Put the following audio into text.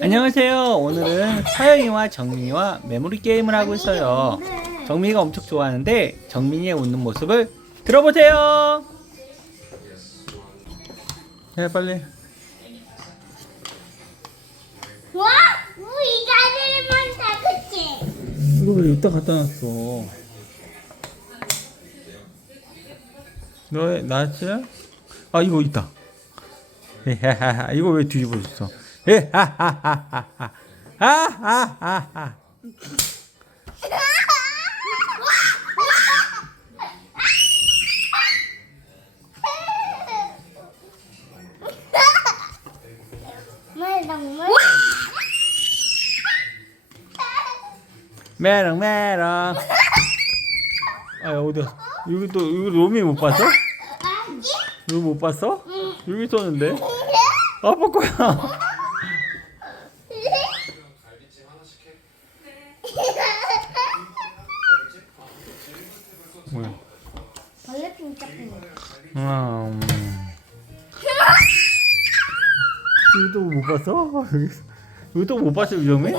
안녕하세요. 오늘은 서영이와 정민이와 메모리 게임을 하고 있어요. 정민이가 엄청 좋아하는데 정민이의 웃는 모습을 들어보세요. 해 빨리. 와, 우리 가게를 많다, 그치? 이거 왜 여기다 갖다 놨어? 너의 나지? 아 이거 있다. 이거 왜 뒤집어 졌어? 말. 메롱 메롱. 아 어디야? 여기 또 이거 로미 못 봤어? 아기? 이거 못 봤어? 여기 있었는데. 아빠 거야. 뭐야? 벌레 핀짝핀. 음. 이것도 못 봤어? 이것도 못 봤어 위험해?